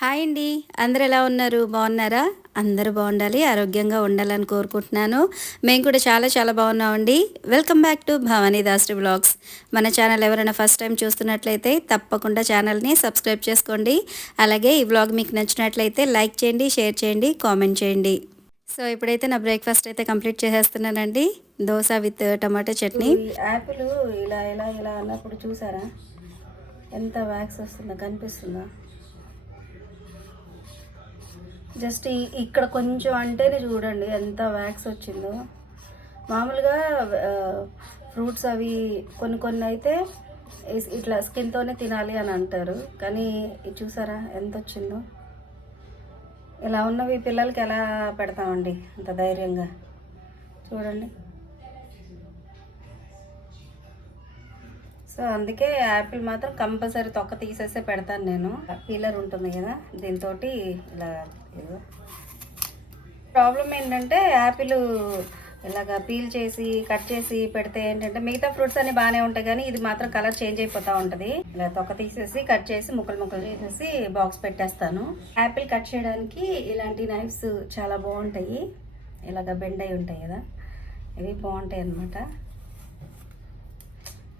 Hi అండి. అందరూ ఎలా ఉన్నారు? బాగున్నారా? అందరూ బాగుండాలి, ఆరోగ్యంగా ఉండాలని కోరుకుంటున్నాను. మేము కూడా చాలా చాలా బాగున్నామండి. Welcome back to Bhavani Dasari vlogs. మన ఛానల్ ఎవరైనా ఫస్ట్ టైం చూస్తున్నట్లయితే తప్పకుండా ఛానల్ని సబ్స్క్రైబ్ చేసుకోండి. అలాగే ఈ వ్లాగ్ మీకు నచ్చినట్లయితే లైక్ చేయండి, షేర్ చేయండి, కామెంట్ చేయండి. సో ఇప్పుడైతే నా బ్రేక్ఫాస్ట్ అయితే కంప్లీట్ చేసేస్తున్నానండి. Dosa with tomato chutney. Apple ఇలా ఇలా ఇలా అన్నప్పుడు చూసారా ఎంత వ్యాక్స్ వస్తుందో కనిపిస్తుందా? జస్ట్ ఇక్కడ కొంచెం అంటేనే చూడండి ఎంత వ్యాక్స్ వచ్చిందో. మామూలుగా ఫ్రూట్స్ అవి కొన్ని అయితే ఇట్లా స్కిన్తోనే తినాలి అని అంటారు, కానీ ఇది చూసారా ఎంత వచ్చిందో. ఇలా ఉన్నవి పిల్లలకి ఎలా పెడతామండి అంత ధైర్యంగా? చూడండి. సో అందుకే యాపిల్ మాత్రం కంపల్సరీ తొక్క తీసేసే పెడతాను నేను. పీలర్ ఉంటుంది కదా, దీంతో ఇలా ప్రాబ్లం ఏంటంటే యాపిల్ ఇలాగా పీల్ చేసి కట్ చేసి పెడితే ఏంటంటే మిగతా ఫ్రూట్స్ అన్ని బాగానే ఉంటాయి, కానీ ఇది మాత్రం కలర్ చేంజ్ అయిపోతూ ఉంటుంది. ఇలా తొక్క తీసేసి కట్ చేసి ముక్కలు చేసేసి బాక్స్ పెట్టేస్తాను. యాపిల్ కట్ చేయడానికి ఇలాంటి నైఫ్స్ చాలా బాగుంటాయి, ఇలాగ బెండ్ అయి ఉంటాయి కదా, ఇవి బాగుంటాయి అన్నమాట.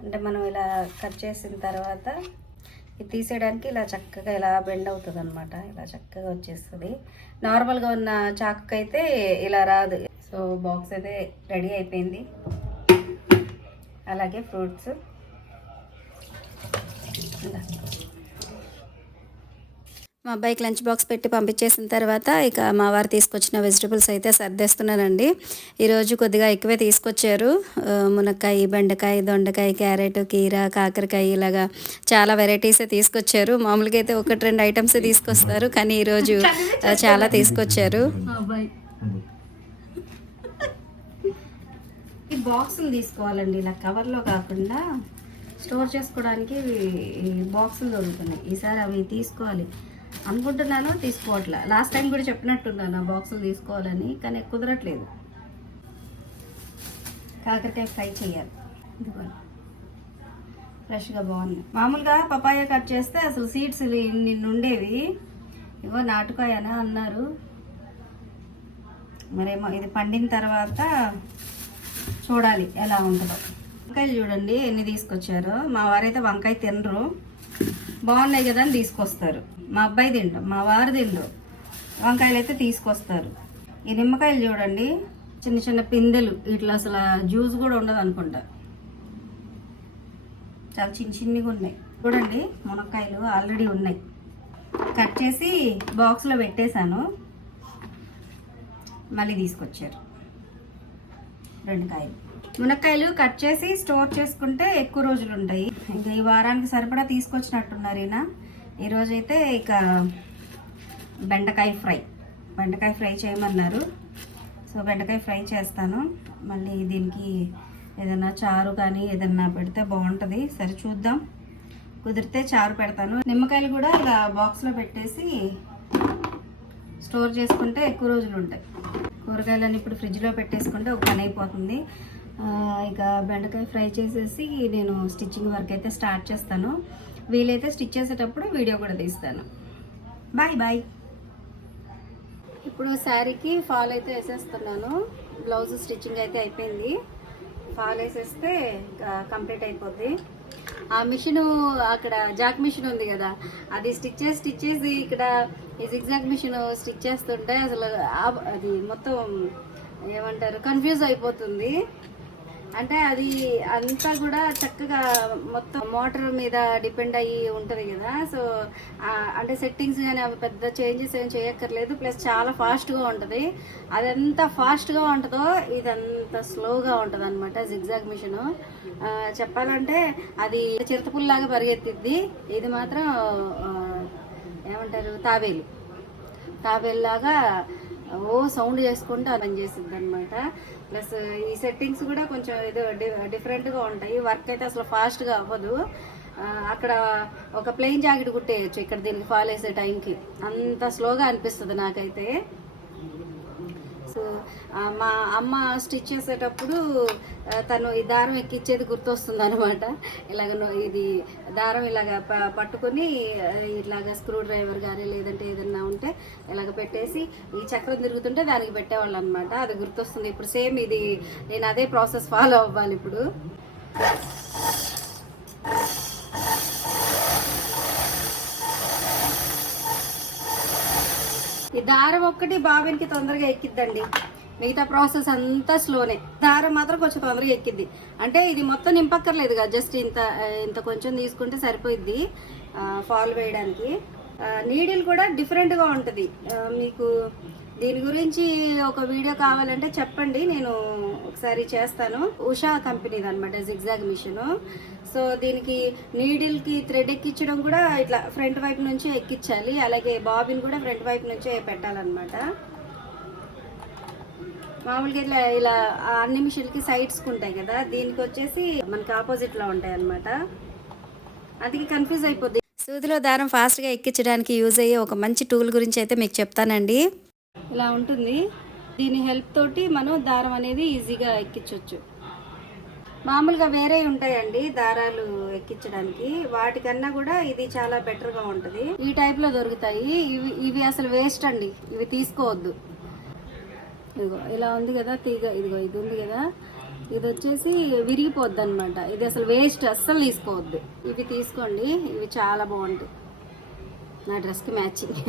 అంటే మనం ఇలా కట్ చేసిన తర్వాత ఇది తీసేయడానికి ఇలా చక్కగా ఇలా బెండ్ అవుతుంది అనమాట, ఇలా చక్కగా వచ్చేస్తుంది. నార్మల్గా ఉన్న చాకుకి అయితే ఇలా రాదు. సో బాక్స్ అయితే రెడీ అయిపోయింది. అలాగే ఫ్రూట్స్ మా అబ్బాయికి లంచ్ బాక్స్ పెట్టి పంపించేసిన తర్వాత ఇక మా వారు తీసుకొచ్చిన వెజిటబుల్స్ అయితే సర్దేస్తున్నానండి. ఈరోజు కొద్దిగా ఎక్కువే తీసుకొచ్చారు. మునక్కాయ, బెండకాయ, దొండకాయ, క్యారెట్, కీర, కాకరకాయ, ఇలాగా చాలా వెరైటీసే తీసుకొచ్చారు. మామూలుగా అయితే 1-2 ఐటమ్స్ తీసుకొస్తారు, కానీ ఈరోజు చాలా తీసుకొచ్చారు. ఈ బాక్సులు తీసుకోవాలండి, ఇలా కవర్లో కాకుండా స్టోర్ చేసుకోవడానికి ఈ బాక్సులు దొరుకుతున్నాయి. ఈసారి అవి తీసుకోవాలి అనుకుంటున్నాను, తీసుకోవట్లే. లాస్ట్ టైం కూడా చెప్పినట్టున్నాను ఆ బాక్సులు తీసుకోవాలని, కానీ కుదరట్లేదు. కాకరకాయ ఫ్రై చేయాలి, ఫ్రెష్గా బాగుంది. మామూలుగా పపాయ కట్ చేస్తే అసలు సీడ్స్ నిన్న ఉండేవి, ఇవో నాటుకాయనా అన్నారు. మరేమో ఇది పండిన తర్వాత చూడాలి ఎలా ఉంటుందో. వంకాయలు చూడండి ఎన్ని తీసుకొచ్చారో. మా వారైతే వంకాయ తినరు, బాగున్నాయి కదా అని తీసుకొస్తారు. మా అబ్బాయి తింటాం, మా వారు తినరు. వంకాయలు అయితే తీసుకొస్తారు. ఈ నిమ్మకాయలు చూడండి, చిన్న చిన్న పిందెలు, ఇట్లా అసలు జ్యూస్ కూడా ఉండదు అనుకుంటా, చాలా చిన్నగా ఉన్నాయి. చూడండి మునక్కాయలు ఆల్రెడీ ఉన్నాయి, కట్ చేసి బాక్స్లో పెట్టేశాను. మళ్ళీ తీసుకొచ్చారు 2 కాయలు. మునక్కాయలు కట్ చేసి స్టోర్ చేసుకుంటే ఎక్కువ రోజులు ఉంటాయి. ఇంకా ఈ వారానికి సరిపడా తీసుకొచ్చినట్టున్నారు ఈయన. ఈరోజైతే ఇక బెండకాయ ఫ్రై చేయమన్నారు. సో బెండకాయ ఫ్రై చేస్తాను. మళ్ళీ దీనికి ఏదైనా చారు కానీ ఏదన్నా పెడితే బాగుంటుంది. సరే చూద్దాం, కుదిరితే చారు పెడతాను. నిమ్మకాయలు కూడా ఇలా బాక్స్లో పెట్టేసి స్టోర్ చేసుకుంటే ఎక్కువ రోజులు ఉంటాయి. కూరగాయలన్నీ ఇప్పుడు ఫ్రిడ్జ్లో పెట్టేసుకుంటే ఒక పని అయిపోతుంది. ఇక బెండకాయ ఫ్రై చేసేసి నేను స్టిచ్చింగ్ వర్క్ అయితే స్టార్ట్ చేస్తాను. వీలైతే స్టిచ్ చేసేటప్పుడు వీడియో కూడా తీస్తాను. బాయ్. ఇప్పుడు శారీకి ఫాల్ అయితే వేసేస్తున్నాను. బ్లౌజ్ స్టిచ్చింగ్ అయితే అయిపోయింది. ఫాల్ వేసేస్తే కంప్లీట్ అయిపోద్ది. ఆ మిషన్ అక్కడ జాక్ మిషన్ ఉంది కదా, అది స్టిచ్ చేసి ఇక్కడ ఈ జిగ్జాగ్ మిషన్ స్టిచ్ చేస్తుంటే అసలు అది మొత్తం ఏమంటారు కన్ఫ్యూజ్ అయిపోతుంది. అంటే అది అంతా కూడా చక్కగా మొత్తం మోటార్ మీద డిపెండ్ అయ్యి ఉంటుంది కదా. సో అంటే సెట్టింగ్స్ కానీ అవి పెద్ద చేంజెస్ ఏం చేయక్కర్లేదు. ప్లస్ చాలా ఫాస్ట్గా ఉంటుంది. అది ఎంత ఫాస్ట్గా ఉంటుందో ఇదంత స్లోగా ఉంటుంది అనమాట జిగ్జాగ్ మిషన్. చెప్పాలంటే అది చిరుతపుల్లాగా పరిగెత్తిద్ది, ఇది మాత్రం ఏమంటారు తాబేలులాగా సౌండ్ చేసుకుంటూ పని చేసిద్ది అనమాట. ప్లస్ ఈ సెట్టింగ్స్ కూడా కొంచెం ఏదో డిఫరెంట్గా ఉంటాయి. వర్క్ అయితే అసలు ఫాస్ట్గా అవ్వదు. అక్కడ ఒక ప్లెయిన్ జాకెట్ కుట్టేయచ్చు, ఇక్కడ దీనికి ఫాల్ వేసే టైంకి అంత స్లోగా అనిపిస్తుంది నాకైతే. సో మా అమ్మ స్టిచ్ చేసేటప్పుడు తను ఈ దారం ఎక్కిచ్చేది గుర్తొస్తుంది అనమాట. ఇది దారం ఇలాగ పట్టుకొని ఇలాగ స్క్రూ డ్రైవర్ కానీ లేదంటే ఏదన్నా ఉంటే ఇలాగ పెట్టేసి ఈ చక్రం తిరుగుతుంటే దానికి పెట్టేవాళ్ళు అనమాట. అది గుర్తొస్తుంది ఇప్పుడు. సేమ్ ఇది నేను అదే ప్రాసెస్ ఫాలో అవ్వాలి ఇప్పుడు. ఈ దారం ఒక్కటి బాబిన్కి తొందరగా ఎక్కిద్దండి, మిగతా ప్రాసెస్ అంతా స్లోనే. దారం మాత్రం కొంచెం తొందరగా ఎక్కిద్ది. అంటే ఇది మొత్తం నింపక్కర్లేదు కదా, జస్ట్ ఇంత కొంచెం తీసుకుంటే సరిపోయిద్ది ఫాల్ వేయడానికి. నీడిల్ కూడా డిఫరెంట్గా ఉంటుంది. మీకు దీని గురించి ఒక వీడియో కావాలంటే చెప్పండి, నేను ఒకసారి చేస్తాను. ఉషా కంపెనీది అనమాట జిగ్జాగ్ మిషన్. సో దీనికి నీడిల్కి థ్రెడ్ ఎక్కించడం కూడా ఇట్లా ఫ్రంట్ వైపు నుంచి ఎక్కించాలి, అలాగే బాబిన్ కూడా ఫ్రంట్ వైపు నుంచే పెట్టాలన్నమాట. మామూలుగా ఇలా అన్ని మిషన్కి సైడ్స్ ఉంటాయి కదా, దీనికి వచ్చేసి మనకి ఆపోజిట్లో ఉంటాయి అన్నమాట. అందుకే కన్ఫ్యూజ్ అయిపోద్ది. సూదిలో దారం ఫాస్ట్గా ఎక్కించడానికి యూజ్ అయ్యే ఒక మంచి టూల్ గురించి అయితే మీకు చెప్తానండి. ఇలా ఉంటుంది, దీని హెల్ప్ తోటి మనం దారం అనేది ఈజీగా ఎక్కించవచ్చు. మామూలుగా వేరే ఉంటాయండి దారాలు ఎక్కించడానికి, వాటికన్నా కూడా ఇది చాలా బెటర్గా ఉంటుంది. ఈ టైప్లో దొరుకుతాయి. ఇవి అసలు వేస్ట్ అండి, ఇవి తీసుకోవద్దు. ఇదిగో ఇలా ఉంది కదా తీగ, ఇదిగో ఇది ఉంది కదా, ఇది వచ్చేసి విరిగిపోద్ది అనమాట. ఇది అసలు వేస్ట్, అస్సలు తీసుకోవద్దు. ఇవి తీసుకోండి, ఇవి చాలా బాగుంటాయి, నా డ్రెస్కి మ్యాచింగ్.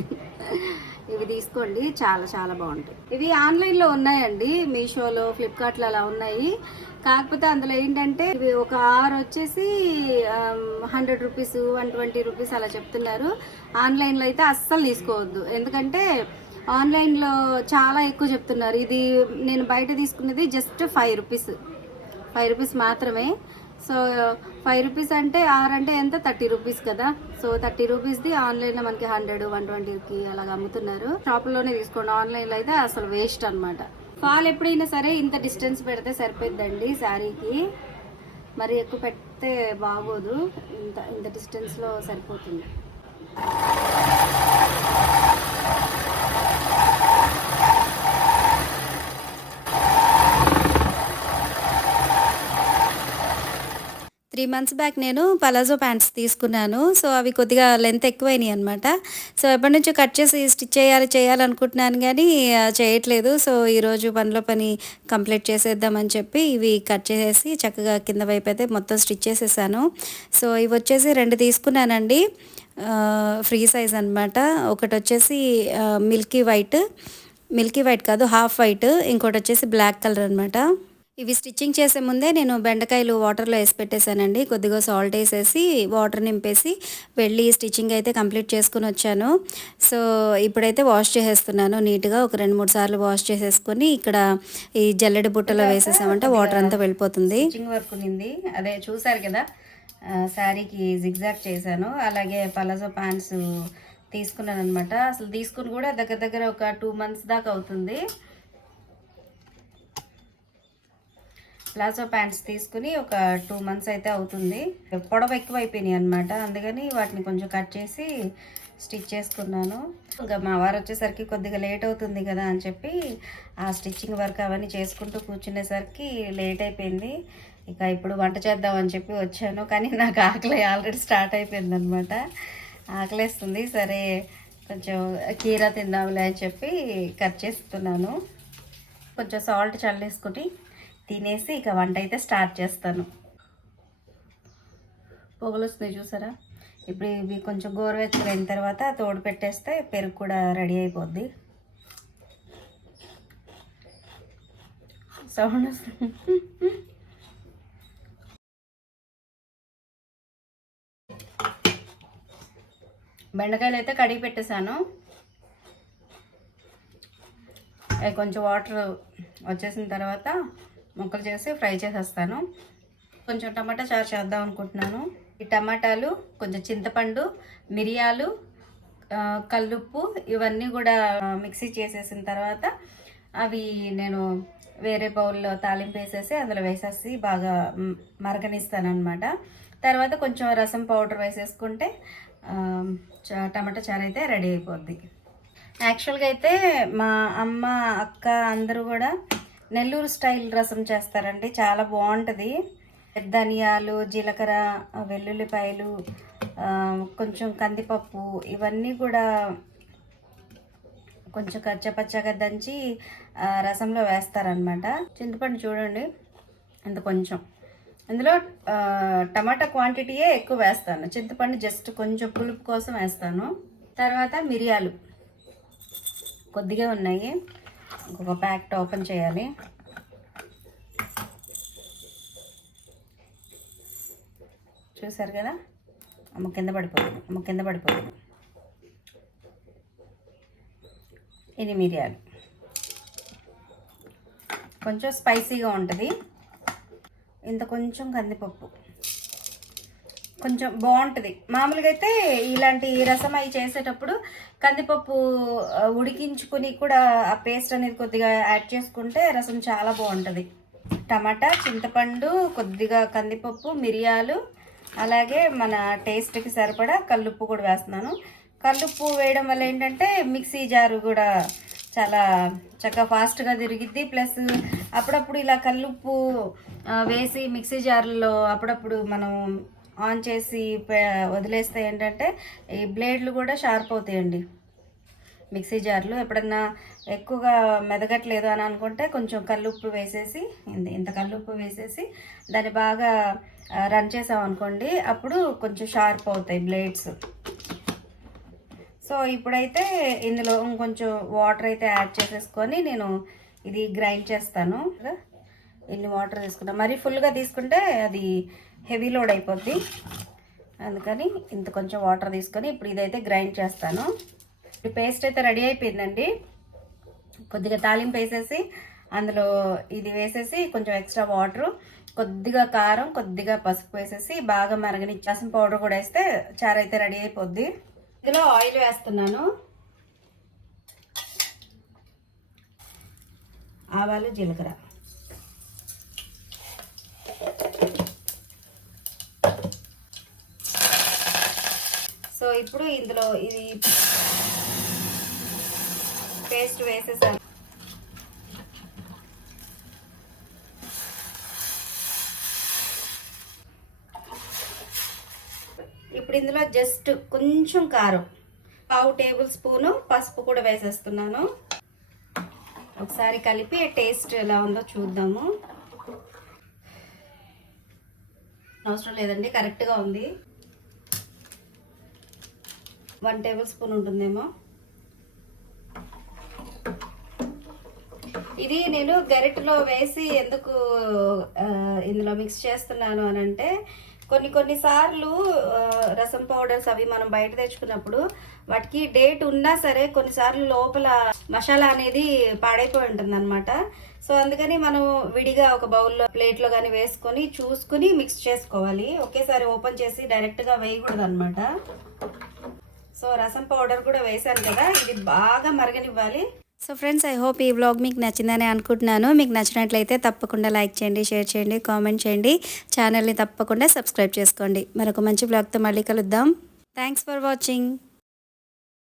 ఇవి తీసుకోండి, చాలా చాలా బాగుంటాయి. ఇవి ఆన్లైన్లో ఉన్నాయండి, మీషోలో, ఫ్లిప్కార్ట్లో అలా ఉన్నాయి. కాకపోతే అందులో ఏంటంటే ఇవి ఒక 6 వచ్చేసి 100 రూపీస్, 120 రూపీస్ అలా చెప్తున్నారు. ఆన్లైన్లో అయితే అస్సలు తీసుకోవద్దు, ఎందుకంటే ఆన్లైన్లో చాలా ఎక్కువ చెప్తున్నారు. ఇది నేను బయట తీసుకున్నది జస్ట్ 5 రూపీస్ మాత్రమే. సో 5 రూపీస్ అంటే 6 అంటే ఎంత, 30 రూపీస్ కదా. సో 30 రూపీస్ది ఆన్లైన్లో మనకి 100, 120కి అలాగ అమ్ముతున్నారు. షాపుల్లోనే తీసుకోండి, ఆన్లైన్లో అయితే అసలు వేస్ట్ అనమాట. ఫాల్ ఎప్పుడైనా సరే ఇంత డిస్టెన్స్ పెడితే సరిపోద్దండి శారీకి, మరి ఎక్కువ పెడితే బాగోదు. ఇంత డిస్టెన్స్లో సరిపోతుంది. 3 months బ్యాక్ నేను పలాజో ప్యాంట్స్ తీసుకున్నాను. సో అవి కొద్దిగా లెంత్ ఎక్కువైనాయి అనమాట. సో ఎప్పటి నుంచో కట్ చేసి స్టిచ్ చేయాలనుకుంటున్నాను కానీ చేయట్లేదు. సో ఈరోజు పనిలో పని కంప్లీట్ చేసేద్దామని చెప్పి ఇవి కట్ చేసేసి చక్కగా కింద వైపు అయితే మొత్తం స్టిచ్ చేసేసాను. సో ఇవి వచ్చేసి 2 తీసుకున్నానండి, ఫ్రీ సైజ్ అనమాట. ఒకటి వచ్చేసి మిల్కీ వైట్ కాదు, హాఫ్ వైట్, ఇంకోటి వచ్చేసి బ్లాక్ కలర్ అనమాట. ఇవి స్టిచ్చింగ్ చేసే ముందే నేను బెండకాయలు వాటర్లో వేసి పెట్టేశానండి. కొద్దిగా సాల్ట్ వేసేసి వాటర్ నింపేసి వెళ్ళి స్టిచ్చింగ్ అయితే కంప్లీట్ చేసుకుని వచ్చాను. సో ఇప్పుడైతే వాష్ చేసేస్తున్నాను నీట్గా. ఒక 2-3 సార్లు వాష్ చేసేసుకొని ఇక్కడ ఈ జల్లెడ బుట్టలో వేసేసామంటే వాటర్ అంతా వెళ్ళిపోతుంది. స్టిచ్చింగ్ వర్క్ ఉంది, అదే చూసారు కదా, శారీకి జిగ్జాగ్ చేశాను. అలాగే పలాజో ప్యాంట్స్ తీసుకున్నాను అనమాట. అసలు తీసుకుని కూడా దగ్గర ఒక 2 months దాకా అవుతుంది. ప్లాజో ప్యాంట్స్ తీసుకుని ఒక 2 months అయితే అవుతుంది. పొడవు ఎక్కువ అయిపోయినాయి అనమాట, అందుకని వాటిని కొంచెం కట్ చేసి స్టిచ్ చేసుకున్నాను. ఇంకా మా వారు వచ్చేసరికి కొద్దిగా లేట్ అవుతుంది కదా అని చెప్పి ఆ స్టిచ్చింగ్ వర్క్ అవన్నీ చేసుకుంటూ కూర్చునేసరికి లేట్ అయిపోయింది. ఇక ఇప్పుడు వంట చేద్దామని చెప్పి వచ్చాను, కానీ నాకు ఆకలి ఆల్రెడీ స్టార్ట్ అయిపోయింది అనమాట. ఆకలేస్తుంది, సరే కొంచెం కీరా తిందాంలే అని చెప్పి కట్ చేస్తున్నాను. కొంచెం సాల్ట్ చల్లేసుకుని తినేసి ఇక వంట అయితే స్టార్ట్ చేస్తాను. పొగలు వస్తున్నాయి చూసారా. ఇప్పుడు ఇవి కొంచెం గోరువెచ్చగా అయిన తర్వాత తోడు పెట్టేస్తే పెరుగు కూడా రెడీ అయిపోద్ది. సౌండ్ వస్తుంది. బెండకాయలు అయితే కడిగి పెట్టేశాను. కొంచెం వాటర్ వచ్చేసిన తర్వాత ముక్కలు చేసి ఫ్రై చేసేస్తాను. కొంచెం టమాటా చారు చేద్దాం అనుకుంటున్నాను. ఈ టమాటాలు, కొంచెం చింతపండు, మిరియాలు, కల్లుప్పు ఇవన్నీ కూడా మిక్సీ చేసేసిన తర్వాత అవి నేను వేరే బౌల్లో తాలింపు వేసేసి అందులో వేసేసి బాగా మరగనిస్తాను అనమాట. తర్వాత కొంచెం రసం పౌడర్ వేసేసుకుంటే టమాటా చారు అయితే రెడీ అయిపోద్ది. యాక్చువల్గా అయితే మా అమ్మ, అక్క అందరూ కూడా నెల్లూరు స్టైల్ రసం చేస్తారండి, చాలా బాగుంటుంది. ధనియాలు, జీలకర్ర, వెల్లుల్లిపాయలు, కొంచెం కందిపప్పు ఇవన్నీ కూడా కొంచెం కచ్చపచ్చగా దంచి రసంలో వేస్తారనమాట. చింతపండు చూడండి ఇంత కొంచెం, ఇందులో టమాటా క్వాంటిటీయే ఎక్కువ వేస్తాను, చింతపండు జస్ట్ కొంచెం పులుపు కోసం వేస్తాను. తర్వాత మిరియాలు కొద్దిగా ఉన్నాయి, ఇంకొక ప్యాకెట్ ఓపెన్ చేయాలి. చూసారు కదా, కింద పడిపోతుంది. ఇది మిరియాలు కొంచెం స్పైసీగా ఉంటుంది. ఇంత కొంచెం కందిపప్పు కొంచెం బాగుంటుంది. మామూలుగా అయితే ఇలాంటి రసం అవి చేసేటప్పుడు కందిపప్పు ఉడికించుకుని కూడా ఆ పేస్ట్ అనేది కొద్దిగా యాడ్ చేసుకుంటే రసం చాలా బాగుంటుంది. టమాటా, చింతపండు, కొద్దిగా కందిపప్పు, మిరియాలు, అలాగే మన టేస్ట్కి సరిపడా కల్లుప్పు కూడా వేస్తున్నాను. కల్లుప్పు వేయడం వల్ల ఏంటంటే మిక్సీ జారు కూడా చాలా చక్కగా ఫాస్ట్గా తిరిగిద్ది. ప్లస్ అప్పుడప్పుడు ఇలా కల్లుప్పు వేసి మిక్సీ జార్లో అప్పుడప్పుడు మనం ఆన్ చేసి వదిలేస్తే ఏంటంటే ఈ బ్లేడ్లు కూడా షార్ప్ అవుతాయండి. మిక్సీ జార్లు ఎప్పుడన్నా ఎక్కువగా మెదగట్లేదు అని అనుకుంటే కొంచెం కల్లుప్పు వేసేసి, ఇంత కల్లుప్పు వేసేసి దాన్ని బాగా రన్ చేసాం అనుకోండి, అప్పుడు కొంచెం షార్ప్ అవుతాయి బ్లేడ్స్. సో ఇప్పుడైతే ఇందులో ఇంకొంచెం వాటర్ అయితే యాడ్ చేసేసుకొని నేను ఇది గ్రైండ్ చేస్తాను. ఇన్ని వాటర్ తీసుకుంటా, మరీ ఫుల్గా తీసుకుంటే అది హెవీ లోడ్ అయిపోద్ది, అందుకని ఇంత కొంచెం వాటర్ తీసుకొని ఇప్పుడు ఇదైతే గ్రైండ్ చేస్తాను. ఈ పేస్ట్ అయితే రెడీ అయిపోయిందండి. కొద్దిగా తాలింపు వేసేసి అందులో ఇది వేసేసి కొంచెం ఎక్స్ట్రా వాటరు, కొద్దిగా కారం, కొద్దిగా పసుపు వేసేసి బాగా మరగనిచ్చి రసం పౌడర్ కూడా వేస్తే చారు అయితే రెడీ అయిపోద్ది. ఇందులో ఆయిల్ వేస్తున్నాను. ఆవాలు, జీలకర్ర, సో ఇప్పుడు ఇందులో ఇది పేస్ట్ వేసేసాను. ఇప్పుడు ఇందులో జస్ట్ కొంచెం కారం, 1/2 టేబుల్ స్పూను పసుపు కూడా వేసేస్తున్నాను. ఒకసారి కలిపి టేస్ట్ ఎలా ఉందో చూద్దాము. అవసరం లేదండి, కరెక్ట్గా ఉంది. 1 టేబుల్ స్పూన్ ఉంటుందేమో. ఇది నేను గరిటెలో వేసి ఎందుకు ఇందులో మిక్స్ చేస్తున్నాను అని అంటే, కొన్నిసార్లు రసం పౌడర్స్ అవి మనం బయట తెచ్చుకున్నప్పుడు వాటికి డేట్ ఉన్నా సరే కొన్నిసార్లు లోపల మసాలా అనేది పాడైపోయి ఉంటుంది అనమాట. సో అందుకని మనం విడిగా ఒక బౌల్లో, ప్లేట్లో కానీ వేసుకొని చూసుకుని మిక్స్ చేసుకోవాలి. ఒకేసారి ఓపెన్ చేసి డైరెక్ట్గా వేయకూడదు అనమాట. సో రసం పౌడర్ కూడా వేసాను కదా, ఇది బాగా మరగనివ్వాలి. సో ఫ్రెండ్స్, ఐ హోప్ ఈ వ్లాగ్ మీకు నచ్చిందని అనుకుంటున్నాను. మీకు నచ్చినట్లయితే తప్పకుండా లైక్ చేయండి, షేర్ చేయండి, కామెంట్ చేయండి. ఛానల్ని తప్పకుండా సబ్స్క్రైబ్ చేసుకోండి. మరొక మంచి వ్లాగ్తో మళ్ళీ కలుద్దాం. Thanks for watching.